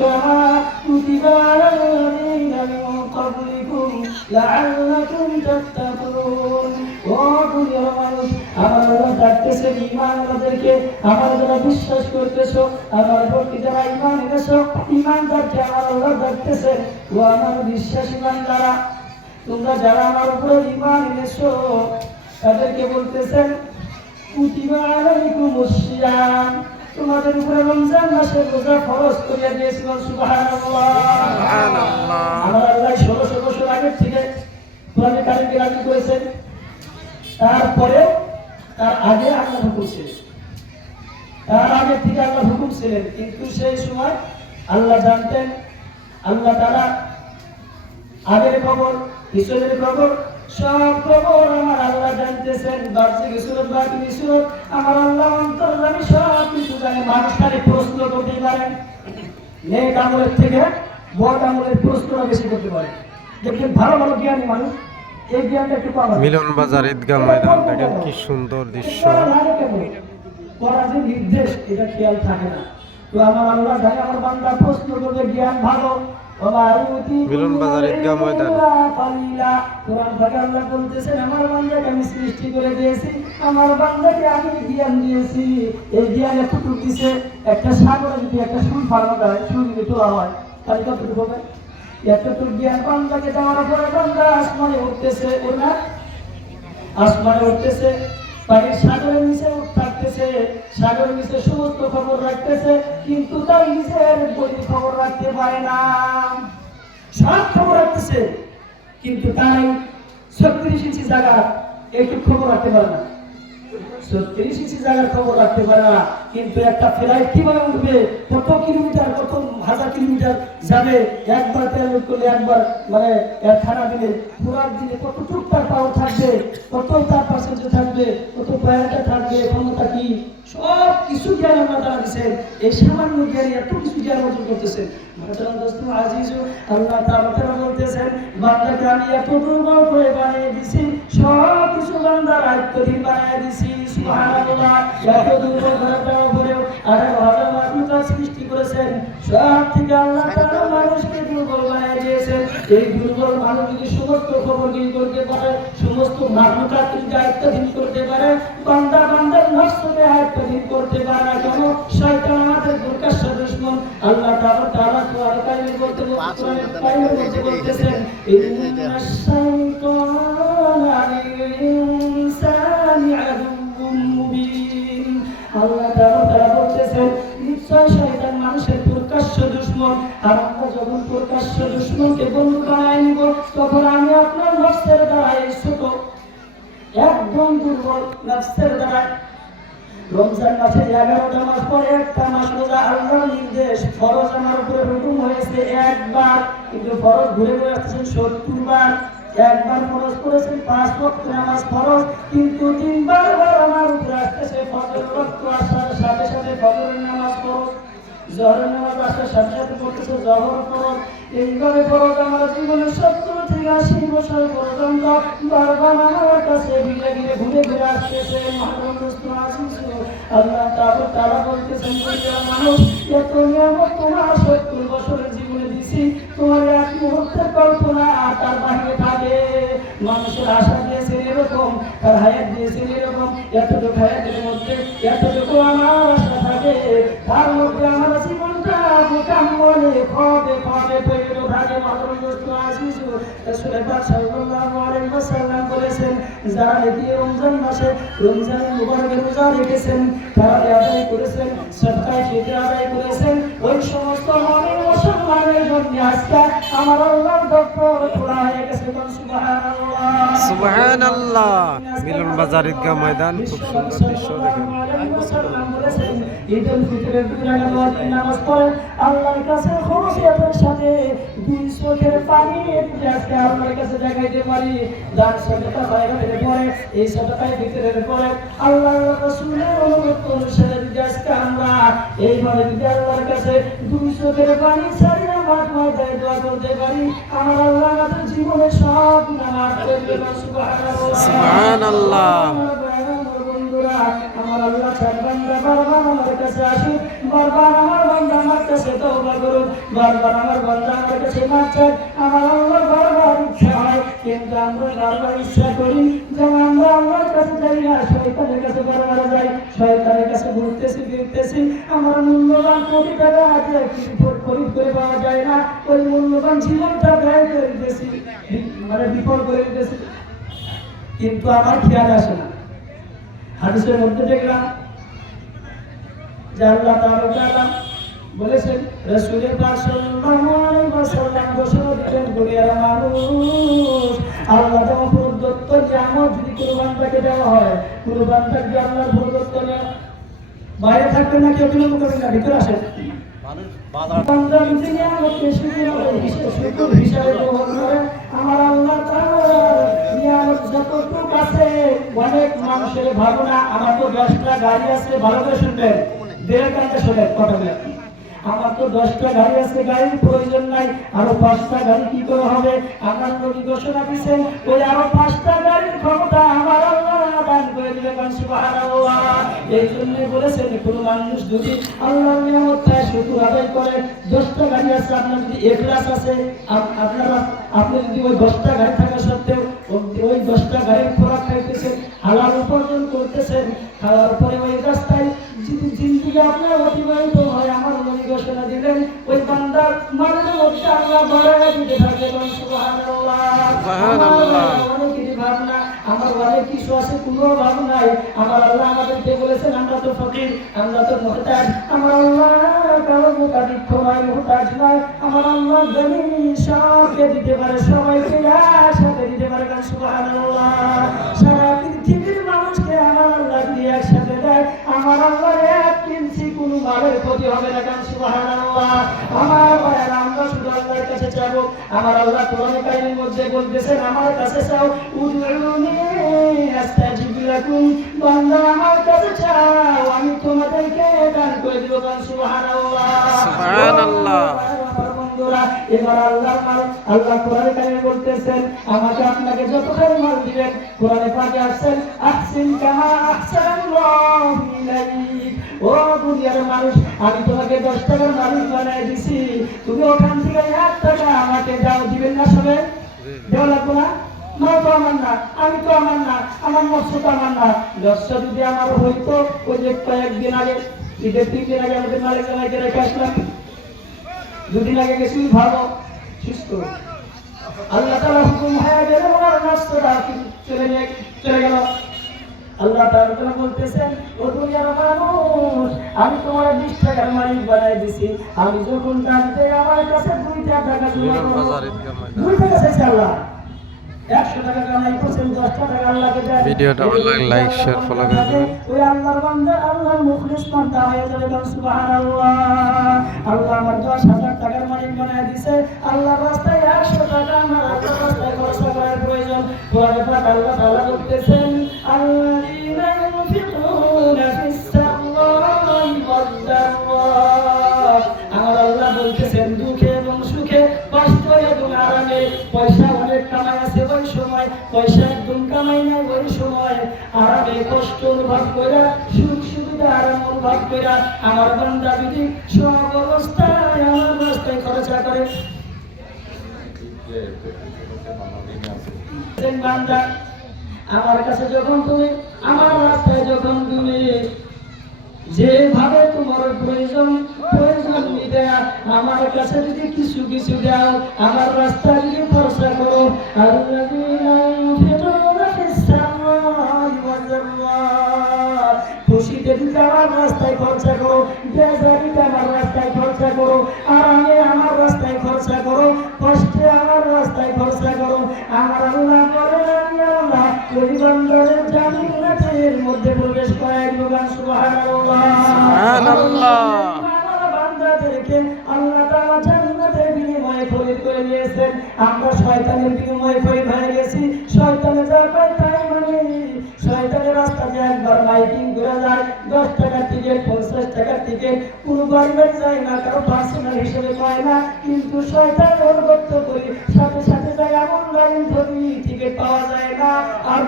كما كتب على الذين من قبلكم لعلكم تتقون দুনিয়ার মানুষ আমার আল্লাহ ডাকতেছেন ঈমানদারদেরকে আমার যারা বিশ্বাস করতেছো আমার প্রতি যারা ঈমান এনেছো ঈমানদারকে আমার আল্লাহ ডাকতেছেন ও আমার বিশ্বাসী বান্দারা তোমরা যারা আমার উপরে ঈমান এনেছো তাদেরকে বলতেছেন কুতিবা আলাইকুমুস সিয়াম তোমাদের উপরে রমজান মাসের রোজা ফরজ করিয়া দিয়েছিলেন সুবহানাল্লাহ সুবহানাল্লাহ আমার আল্লাহ 1600 বছর আগে থেকে কোরআনে কারিমকে নাযিল করেছেন তারপরে তার আগে আল্লাহ হুকুম ছিলেন তার আগে থেকে আল্লাহ হুকুম ছিলেন কিন্তু সেই সময় আল্লাহ জানতেন আল্লাহ তাআলা আগের খবর পিছনের খবর সব খবর আমার আল্লাহ জানতেছেন বার্ষিক সূরা বাকির সূরা আমার আল্লাহ অন্তর্যামী সব কিছু জানে মানুষ খালি প্রশ্ন করতে পারেন নেক আমলের থেকে বদ আমলের প্রশ্নটা বেশি করতে পারে দেখেন ভালো ভালো জ্ঞানী মানুষ এই জ্ঞানটা একটু পাওয়া মিলন বাজার ঈদগাহ ময়দান দেখেন কি সুন্দর দৃশ্য পড়ার যে নির্দেশ এটা খেয়াল থাকে না তো আমার আল্লাহ জানে আমার বান্দা প্রশ্ন করবে জ্ঞান ভালো মিলন বাজার ঈদগাহ ময়দান কোরআন থেকে আল্লাহ বলতেছেন আমার বান্দাকে আমি সৃষ্টি করে দিয়েছি আমার বান্দাকে আমি জ্ঞান দিয়েছি এই জ্ঞান এতটুকু দিছে একটা সাগরে যদি একটা সুর ফালানো যায় সুর যদি তোলা হয় তাহলে কতটুকু হবে এতটুকু জ্ঞান বান্দাকে দেওয়ার পরে বান্দা আসমানে উঠতেছে ওনা আসমানে উঠতেছে পানির সাগরের নিচে থাকতেছে সাগরের নিচে সমস্ত খবর রাখতেছে কিন্তু তার নিজের বইয়ের খবর রাখতে পারে না সব খবর রাখতেছে কিন্তু তাই 36 ইঞ্চি জায়গা একটু খবর রাখতে পারে না 36 ইঞ্চি জায়গার খবর রাখতে পারে না কিন্তু একটা ফ্লাইট কিভাবে উঠবে কত কিলোমিটার কত হাজার কিলোমিটার যাবে একবার তেল করলে একবার মানে এর খানা দিলে পুরার দিনে কত টুকটার পাওয়ার থাকবে কত তার পার্সেন্টেজ থাকবে কত প্যারাটা থাকবে ক্ষমতা কি সব কিছু জ্ঞান আমরা তারা দিচ্ছেন এই সামান্য জ্ঞানী এত কিছু জ্ঞান অর্জন করতেছেন আল্লাহ তাআলা বলতেছেন বান্দাকে আমি এত দুর্বল করে বানিয়ে দিছি সব কিছু বান্দার আয়ত্তহীন বানিয়ে দিছি সুবহানাল্লাহ এত দুর্বল করার পরেও আরে ভালো মানুষটা সৃষ্টি করেছেন সব থেকে আল্লাহ তাআলা মানুষকে দুর্বল বানিয়ে দিয়েছেন এই দুর্বল মানুষ যদি সমস্ত খবর কি করতে পারে সমস্ত মানবতাকে যদি আয়ত্তহীন করতে পারে বান্দার নফসকে আয়ত্তহীন করতে পারে না কেন শয়তান আমাদের প্রকাশ্য দুশমন আল্লাহ তাআলা কোরআনে কারিমে বলতেছেন ইন্নাশ শাইতানা লিল ইনসানি আদুউম মুবিন আল্লাহ তাআলা বলতেছেন নিশ্চয় শয়তান মানুষের প্রকাশ্য দুশমন আর আমরা যখন প্রকাশ্য দুশমনকে বন্ধু বানায় নিব তখন আমি আপনার নফসের দ্বারা এই ছোট একদম দুর্বল নফসের দ্বারা রমজান মাসে 11টা মাস পরে একটা মাস রোজা আল্লাহর নির্দেশ ফরজ আমার উপরে হুকুম হয়েছে একবার কিন্তু ফরজ ঘুরে ঘুরে আসছেন 70 বার একবার ফরজ করেছেন 5 ওয়াক্ত নামাজ ফরজ কিন্তু 3 বার আমার উপরে আসছে ফজর ওয়াক্ত আসার সাথে সাথে ফজরের নামাজ ফরজ জোহরের নামাজ আসার সাথে সাথে পড়তেছে জোহর ফরজ এইভাবে ফরজ আমার জীবনে 70 থেকে 80 বছর পর্যন্ত বারবার আমার কাছে ঘুরে ঘুরে আসতেছে মহান রাসূল আল্লাহ তাআলা বলতেছেন মানুষ এত নিয়ামত তোমার 70 বছরের জীবনে দিছি তোমার এক মুহূর্তের কল্পনা তার বাইরে থাকে মানুষের আশা দিয়েছেন এরকম তার হায়াত দিয়েছেন এরকম এতটুকু হায়াতের মধ্যে এতটুকু আমার আশা থাকে তার মধ্যে আমার জীবনটা মোকাম্মলে খবে পড়ে থাকে মাহরুম দোস্ত আজিজ রাসূল পাক সাল্লাল্লাহু আলাইহি ওয়াসাল্লাম বলেছেন যারা এই রমজান মাসে রমজানের মুবারকের রোজা রেখেছেন তারা আদায় করেছেন সদকা ফিতর আদায় করেছেন ওই সমস্ত মনের মুসলমানের জন্য আজকে আমার আল্লাহর দরবার খোলা হয়ে গেছে সুবহানাল্লাহ সুবহানাল্লাহ মিলন বাজার ঈদগাহ ময়দান খুব সুন্দর দৃশ্য দেখেন ঈদুল ফিতরের দিন নামাজ পড়েন আল্লাহর কাছে খুশিয়াতের সাথে দুই চোখের পানি আজকে আল্লাহর কাছে দেখাইতে পারি যার সাদাকা বাইরে পড়ে এই সাদাকায় ভিতরের পড়ে আল্লাহর রাসূলের অনুরোধ অনুসারে যদি আজকে আমরা এইভাবে যদি আল্লাহর কাছে দুই চোখের পানি ছাড়িয়ে মাঠ ময়দানে দোয়া করতে পারি আমার আল্লাহ আমাদের জীবনে সব গুনাহ মাফ করে দেবেন সুবহানাল্লাহ সুবহানাল্লাহ আমার আল্লাহ চার বান্দা বারবার আমার কাছে আসুক, বারবার আমার বান্দা আমার কাছে তওবা করুক, বারবার আমার বান্দা আমার কাছে মাফ চায়। আমার আল্লাহ বারবার ইচ্ছা হয়, কিন্তু আমরা বারবার ইচ্ছা করি যেন আমরা আল্লাহর কাছে যাই না, শয়তানের কাছে বারবার যাই, শয়তানের কাছে ঘুরতেছি ফিরতেছি। আমার মূল্যবান কোটি টাকা আছে খরিদ করে পাওয়া যায় না, ওই মূল্যবান জীবনটা ব্যয় করে দিতেছি, মানে বিফল করে দিতেছি, কিন্তু আমার খেয়াল আসে না। হাদিসের মধ্যে দেখলাম যে আল্লাহ তাআলা বলেছেন, রাসূলের পাক সাল্লাল্লাহু আলাইহি ওয়াসাল্লাম ঘোষণা দিলেন, দুনিয়ার মানুষ আল্লাহ যখন প্রদত্ত নিয়ামত যদি কুরবানটাকে দেওয়া হয়, কুরবানটাকে আল্লাহর প্রদত্ত নিয়ামত বাইরে থাকবে না, কেউ বিলম্ব করবেন না, ভিতরে আসেন। বান্দা যদি নিয়ামতকে শুকর হিসাবে গ্রহণ করে, আমার আল্লাহ তাআলা নিয়ামত যতটুকু আছে, অনেক মানুষের ভাবনা আমার তো 10টা গাড়ি আছে, ভালো করে শুনবেন, দেড় ঘন্টা শোনেন কথাগুলো। আমার তো 10টা গাড়ি আছে, গাড়ির প্রয়োজন নাই, আরো 5টা গাড়ি কি করে হবে? আমার নবী ঘোষণা দিয়েছেন, ওই আরো 5টা গাড়ির ক্ষমতা আমার আল্লাহ দান করে দিবেন, সুবহানাল্লাহ। এই জন্য বলেছেন, কোন মানুষ যদি আল্লাহর নিয়ামতটা শুকর আদায় করে, 10টা গাড়ি আছে, আপনার যদি ইখলাস আছে, আপনি যদি ওই 10টা গাড়ি থাকা সত্ত্বেও ওই 10টা গাড়ির খোরাক খাইতেছেন, হালাল উপার্জন করতেছেন, খাওয়ার পরে ওই রাস্তায় যদি জিন্দেগি আপনার অতিবাহিত হয়, আমার নবী ঘোষণা দিলেন, ওই বান্দার মনের মধ্যে আল্লাহ বাড়ায় দিতে থাকবেন, সুবহানাল্লাহ। অনেকেরই ভাবনা আমার অনেক কিছু আছে, কোনো ভাব নাই। আমার আল্লাহ আমাদেরকে বলেছেন, আমরা তো ফকির, আমরা তো মুহতাজ। আমার আল্লাহ কারো মুখাদিক্ষ নয়, মুহতাজ নয়। আমার আল্লাহ গনি, সবকে দিতে পারে, সবাইকে একসাথে দিতে পারে, সুবহানাল্লাহ। সারা পৃথিবীর মানুষকে আমার আল্লাহ দিয়ে একসাথে দেয়, আমার আল্লাহর এক ইঞ্চি কোনো মালের ক্ষতি হবে না, সুবহানাল্লাহ। আমার ভাইয়েরা, আমরা শুধু আল্লাহর কাছে চাইবো। আমার আল্লাহ কোরআন কারীমের মধ্যে বলতেছেন, আমার কাছে চাও, উদউনি আস্তাজিব লাকুম, বান্দা আমার কাছে চাও, আমি তোমাদেরকে দান করে দেব, সুবহানাল্লাহ, সুবহানাল্লাহ। আমার বন্ধুরা, এবার আল্লাহর মাল, আল্লাহ কোরআন কারীমে বলতেছেন, আমাকে আপনাকে যতখানি মাল দিবেন, কোরআনে পাকে আসছেন, আহসিন কামা আহসানাল্লাহু ইলাইক। ও দুনিয়ার মানুষ, আমি তোমাকে 10 টাকার মালিক বানাই দিছি, তুমি ওখান থেকে 1 টাকা আমাকে দাও, দিবেন না? সবে দেওয়া লাগবে না? মাল তো আমার না, আমি তো আমার না, আমার মৎস্য তো আমার না। ব্যবসা যদি আমার হইতো, ওই যে কয়েকদিন আগে, ঈদের 3 দিন আগে আমাদের মালিক জামাইকে রেখে আসলাম, 2 দিন আগে গেছি, ভালো সুস্থ। আল্লাহ তাআলা হুকুম হয়ে গেল, ওনার নষ্টটা চলে গেল। আল্লাহ তাআলা বলতেছেন, ও দুনিয়ার মানুষ, আমি তোমার 20 টাকার মালিক বানাই দিছি, আমি যখন টানতে আমার কাছে 2টা টাকা জমা করব, 2 টাকা চাইছে আল্লাহ, 100 টাকা কামাই করছেন, 10টা টাকা আল্লাহকে দেন। ভিডিওটা ভালো লাগলে লাইক শেয়ার ফলো করে দিবেন। ওই আল্লাহর বান্দা, আল্লাহর মুখলিস বান্দা হয়ে যাবে, সুবহানাল্লাহ। আল্লাহ আমার 10,000 টাকার মালিক বানায় দিয়েছে, আল্লাহর রাস্তায় 100 টাকা আমার আল্লাহর রাস্তায় খরচ করার প্রয়োজন। কোরআনে পাক আল্লাহ তাআলা বলতেছেন, আল্লাযীনা ইউনফিকুনা ফিস সাররাই ওয়াদ দাররা। আমার আল্লাহ বলতেছেন, দুঃখে এবং সুখে, কষ্টে এবং আরামে, পয়সা অনেক কামাই আছে ওই সময়, পয়সা একদম কামাই নাই ওই সময়, আরামে কষ্ট অনুভব করে, সুখ সুবিধা আরাম অনুভব করে, আমার বান্দা যদি সব অবস্থায় আমার রাস্তায় খরচা করে, বান্দা আমার কাছে যখন তুমি, আমার রাস্তায় যখন তুমি যেভাবে তোমার প্রয়োজন মিটে, আমার কাছে যদি কিছু কিছু দাও, আমার রাস্তা যদি খরচা করো, আল্লাযীনা ইউনফিকুনা ফিস সাররাই ওয়াদ দাররা, খুশিতে যদি আমার রাস্তায় খরচা করো, বেজারিতে আমার রাস্তায় খরচা করো, আরামে আমার রাস্তায় খরচা করো, কষ্টে আমার রাস্তায় খরচা করো, আমার আল্লাহ বলেন, আমি আল্লাহ ওই বান্দাদের জান্নাতের মধ্যে প্রবেশ করাই দেব, সুবহানাল্লাহ, সুবহানাল্লাহ। বান্দাদেরকে আল্লাহ তাআলা জান্নাতের বিনিময়ে খরিদ করে নিয়েছেন, আমরা শয়তানের বিনিময়ে খরিদ হয়ে গেছি। শয়তানে যা পায় তাই মানে, শয়তানের রাস্তাতে একবার মাইকিং করে যায়, 10 টাকার টিকিট, 50 টাকার টিকিট, কোনো গরিবের যায় না, কারো পার্সোনাল হিসেবে পায় না, কিন্তু শয়তান অনুগত করি, সাথে সাথে যায় এমন লাইন ধরি, টিকিট পাওয়া যায় না। আর